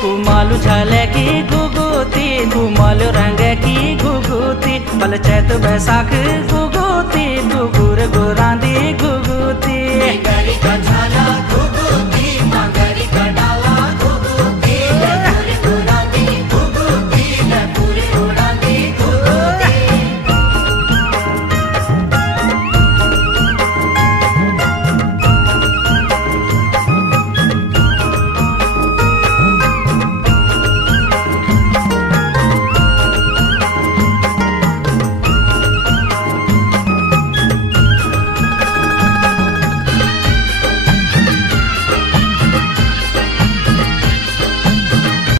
कुमालू झाले की घुघुती कुमालू रंग की घुघुती बल चैत बैसाख घुघुती घुघुर गुरांदी घुघुती।